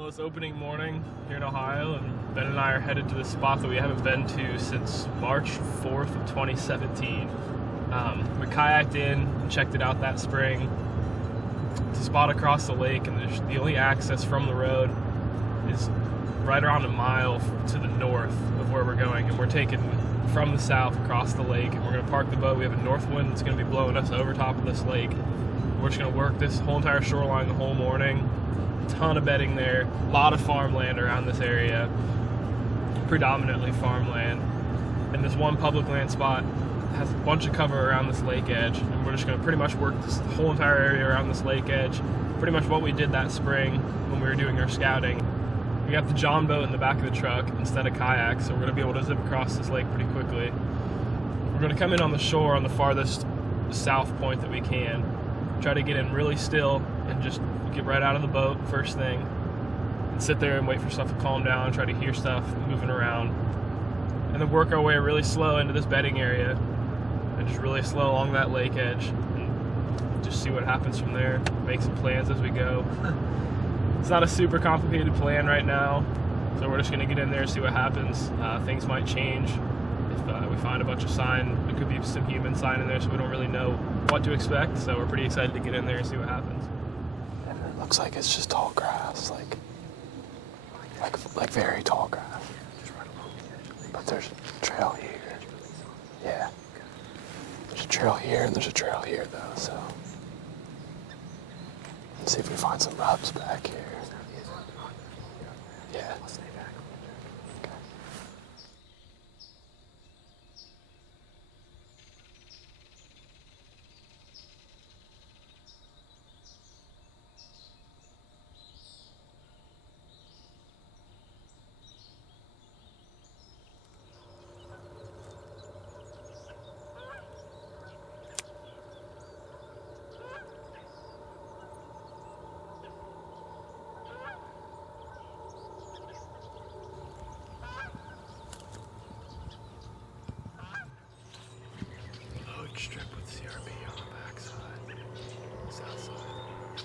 Well, it's opening morning here in Ohio, and Ben and I are headed to the spot that we haven't been to since March 4th of 2017. We kayaked in and checked it out that spring. It's a spot across the lake, and the only access from the road is right around a mile to the north of where we're going, and we're taking from the south across the lake, and we're going to park the boat. We have a north wind that's going to be blowing us over top of this lake. We're just going to work this whole entire shoreline the whole morning. Ton of bedding there, a lot of farmland around this area, predominantly farmland, and this one public land spot has a bunch of cover around this lake edge, and we're just going to pretty much work this whole entire area around this lake edge, pretty much what we did that spring when we were doing our scouting. We got the John boat in the back of the truck instead of kayaks, so we're going to be able to zip across this lake pretty quickly. We're going to come in on the shore on the farthest south point that we can, try to get in really still and just get right out of the boat first thing and sit there and wait for stuff to calm down and try to hear stuff moving around, and then work our way really slow into this bedding area and just really slow along that lake edge and just see what happens from there. Make some plans as we go. It's not a super complicated plan right now, so we're just going to get in there and see what happens. Things might change if we find a bunch of sign. It could be some human sign in there, so we don't really know what to expect, so we're pretty excited to get in there and see what happens. And it looks like it's just tall grass, like very tall grass. But there's a trail here. Yeah. There's a trail here and there's a trail here though, so. Let's see if we find some rubs back here. Yeah. Okay. Strip with CRB on the backside, south side.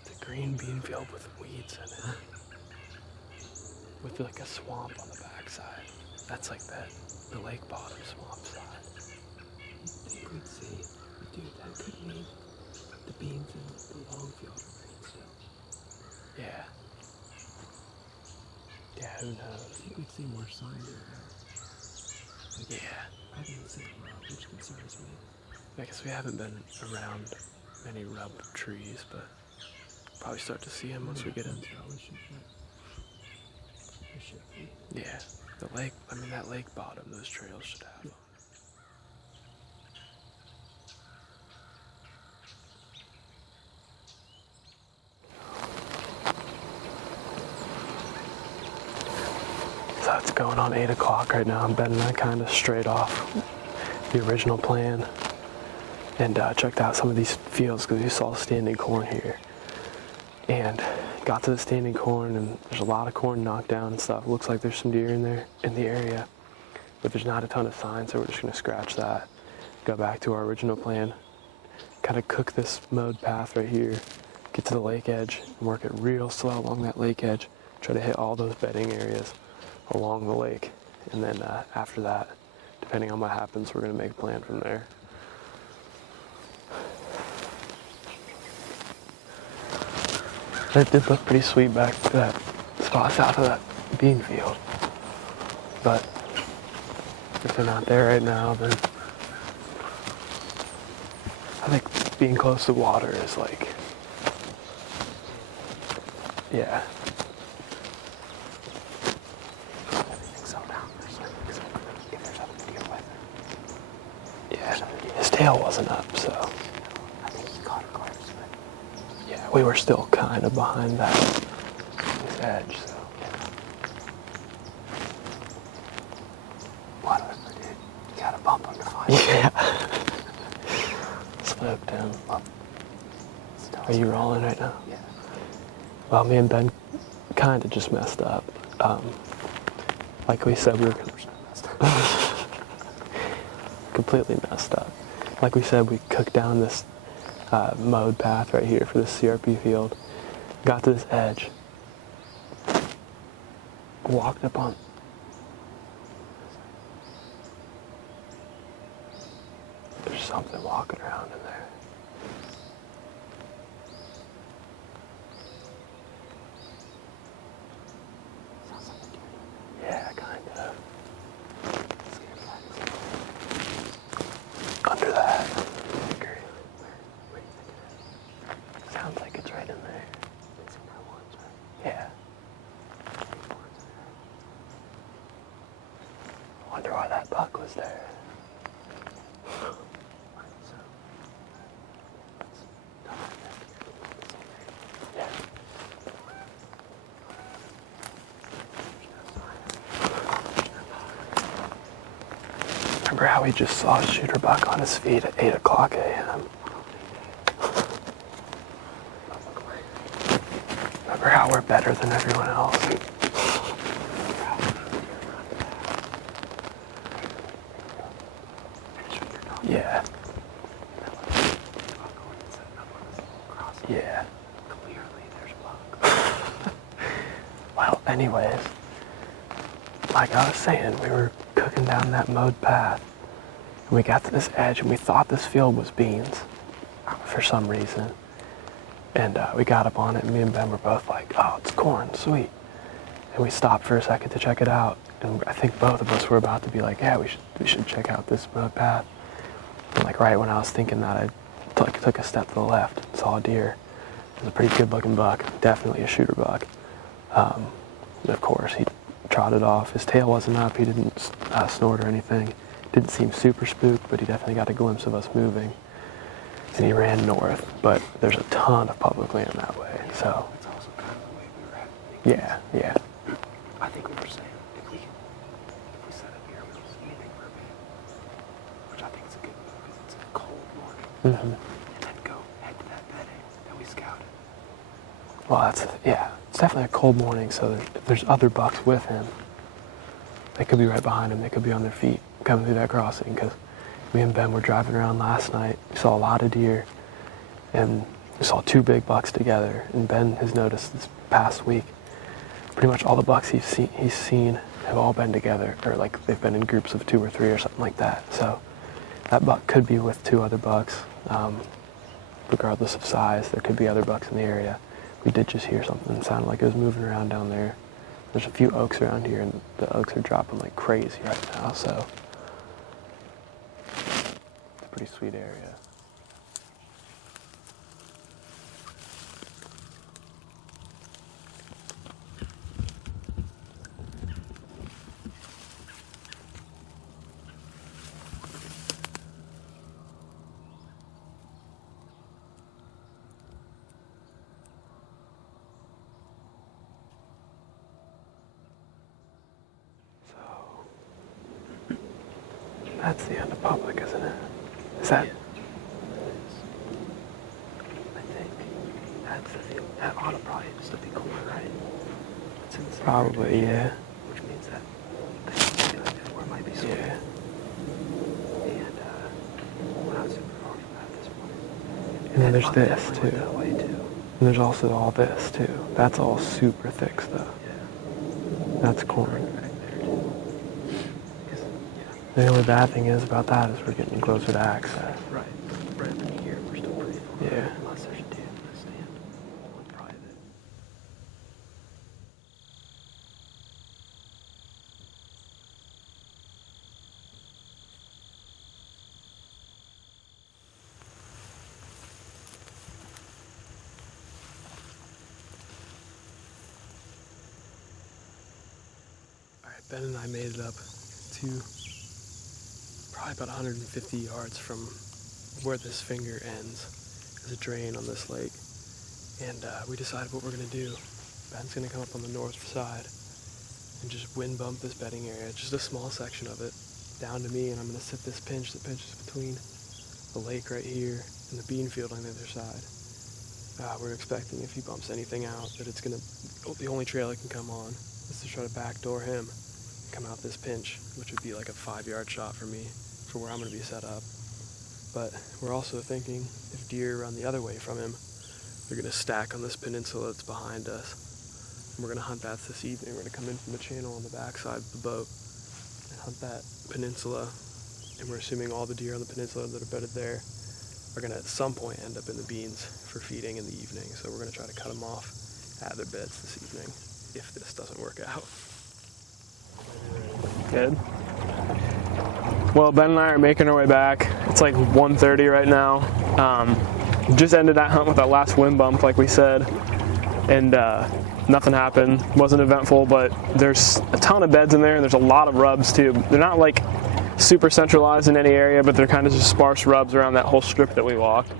It's a green bean field with weeds in it, with like a swamp on the backside. That's like the lake bottom swamp side. You could see, dude, that could mean the beans in the long field are green still. Yeah. Yeah, who knows? I think we'd see more signs of that. Yeah. I haven't seen a rub, which concerns me. I guess we haven't been around many rub trees, but probably start to see them once we get in. We should be. Yeah, that lake bottom, those trails should have them. So it's going on 8 o'clock right now. Ben and I kind of strayed off the original plan and checked out some of these fields because we saw standing corn here. And got to the standing corn, and there's a lot of corn knocked down and stuff. It looks like there's some deer in there in the area, but there's not a ton of signs, so we're just gonna scratch that, go back to our original plan, kind of cook this mowed path right here, get to the lake edge, and work it real slow along that lake edge, try to hit all those bedding areas along the lake, and then after that, depending on what happens, we're gonna make a plan from there. It did look pretty sweet back to that spot south of that bean field, but if they're not there right now, then I think being close to water is like, yeah. Yeah, his tail wasn't up, so. I think he caught a glimpse, but Yeah, we were still kind of behind that edge, so. whatever, dude. You gotta bump him to find Yeah. Sloped down. Are you rolling right now? Yeah. Well, me and Ben kind of just messed up. Like we said, we were completely messed up. like we said, we cooked down this mowed path right here for this CRP field. Got to this edge. Walked up on. There's something walking around in there. Yeah, kind of. Under that. I agree. Where do you think it is? Sounds like it's right in there. It's in that ones, right? Yeah. Wonder why that buck was there. Yeah. Remember how we just saw a shooter buck on his feet at 8 o'clock a.m.? Remember how we're better than everyone else? Yeah. Yeah. Clearly there's a buck. Well, anyways, like I was saying, we were cooking down that mowed path, and we got to this edge, and we thought this field was beans for some reason. And we got up on it, and me and Ben were both like, oh, it's corn, sweet. And we stopped for a second to check it out, and I think both of us were about to be like, yeah, we should check out this mowed path. And like right when I was thinking that, I took a step to the left and saw a deer. It was a pretty good looking buck, definitely a shooter buck. And of course, he trotted off. His tail wasn't up, he didn't snort or anything. Didn't seem super spooked, but he definitely got a glimpse of us moving. And he ran north, but there's a ton of public land that way, so. It's also kind of the way we were at. Yeah. I think we were saying, if we set up here, we'll see anything verbatim. Which I think is a good move, because it's a cold morning. Mm-hmm. And then go head to that bedding that we scouted. Well, it's definitely a cold morning, so there's other bucks with him. They could be right behind him, they could be on their feet coming through that crossing, because me and Ben were driving around last night. We saw a lot of deer, and we saw 2 big bucks together. And Ben has noticed this past week, pretty much all the bucks he's seen have all been together, or like they've been in groups of 2 or 3 or something like that. So that buck could be with 2 other bucks, regardless of size. There could be other bucks in the area. We did just hear something that sounded like it was moving around down there. There's a few oaks around here, and the oaks are dropping like crazy right now, so it's a pretty sweet area. That's the end of public, isn't it? Is that? Yeah. I think that's the thing. That ought to probably still be corn, right? It's in the center, Probably, yeah. which means that things like that or might be sold. Yeah. And we're not super far from that at this point. And then there's Buck this, definitely too. went that way too. And there's also all this, too. That's all super thick stuff. Yeah. That's corn. Back there too. 'Cause, The only bad thing is about that is we're getting closer to access. right. Right in here, we're still pretty far. Yeah. Unless there's a deer in the stand on private. Alright, Ben and I made it up to probably about 150 yards from where this finger ends. There's a drain on this lake. And we decided what we're going to do. Ben's going to come up on the north side and just wind bump this bedding area, just a small section of it, down to me, and I'm going to sit this pinch that pinches between the lake right here and the bean field on the other side. We're expecting if he bumps anything out that it's going to, the only trail it can come on is to try to backdoor him, come out this pinch, which would be like a 5-yard shot for me for where I'm going to be set up. But we're also thinking if deer run the other way from him, they're gonna stack on this peninsula that's behind us. And we're gonna hunt that this evening. We're gonna come in from the channel on the backside of the boat and hunt that peninsula. And we're assuming all the deer on the peninsula that are bedded there are gonna at some point end up in the beans for feeding in the evening. So we're gonna try to cut them off at their beds this evening if this doesn't work out. Good. Well, Ben and I are making our way back. It's like 1:30 right now. Just ended that hunt with that last wind bump, like we said, and nothing happened. Wasn't eventful, but there's a ton of beds in there, and there's a lot of rubs too. They're not like super centralized in any area, but they're kind of just sparse rubs around that whole strip that we walked.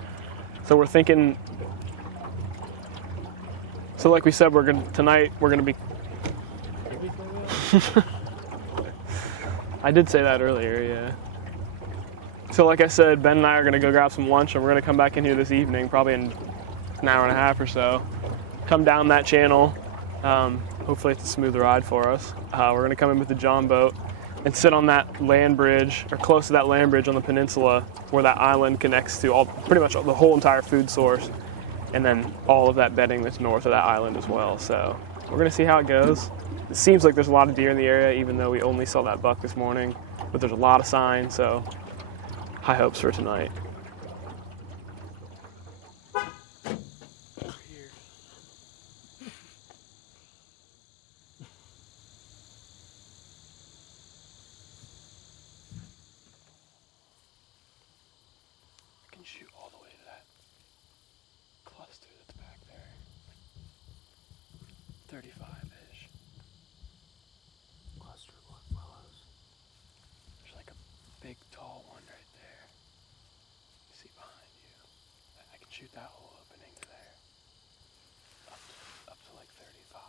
So we're thinking. So like we said, tonight we're gonna be. I did say that earlier, yeah. So like I said, Ben and I are gonna go grab some lunch and we're gonna come back in here this evening, probably in an hour and a half or so. Come down that channel. Hopefully it's a smooth ride for us. We're gonna come in with the John boat and sit on that land bridge, or close to that land bridge on the peninsula where that island connects to pretty much the whole entire food source, and then all of that bedding that's north of that island as well. So we're gonna see how it goes. It seems like there's a lot of deer in the area, even though we only saw that buck this morning, but there's a lot of signs, so high hopes for tonight. I can shoot all the way to that cluster that's back there. 35-ish. Cluster of what willows? There's like a big tall one right there. You see behind you. I can shoot that whole opening to there. Up to like 35.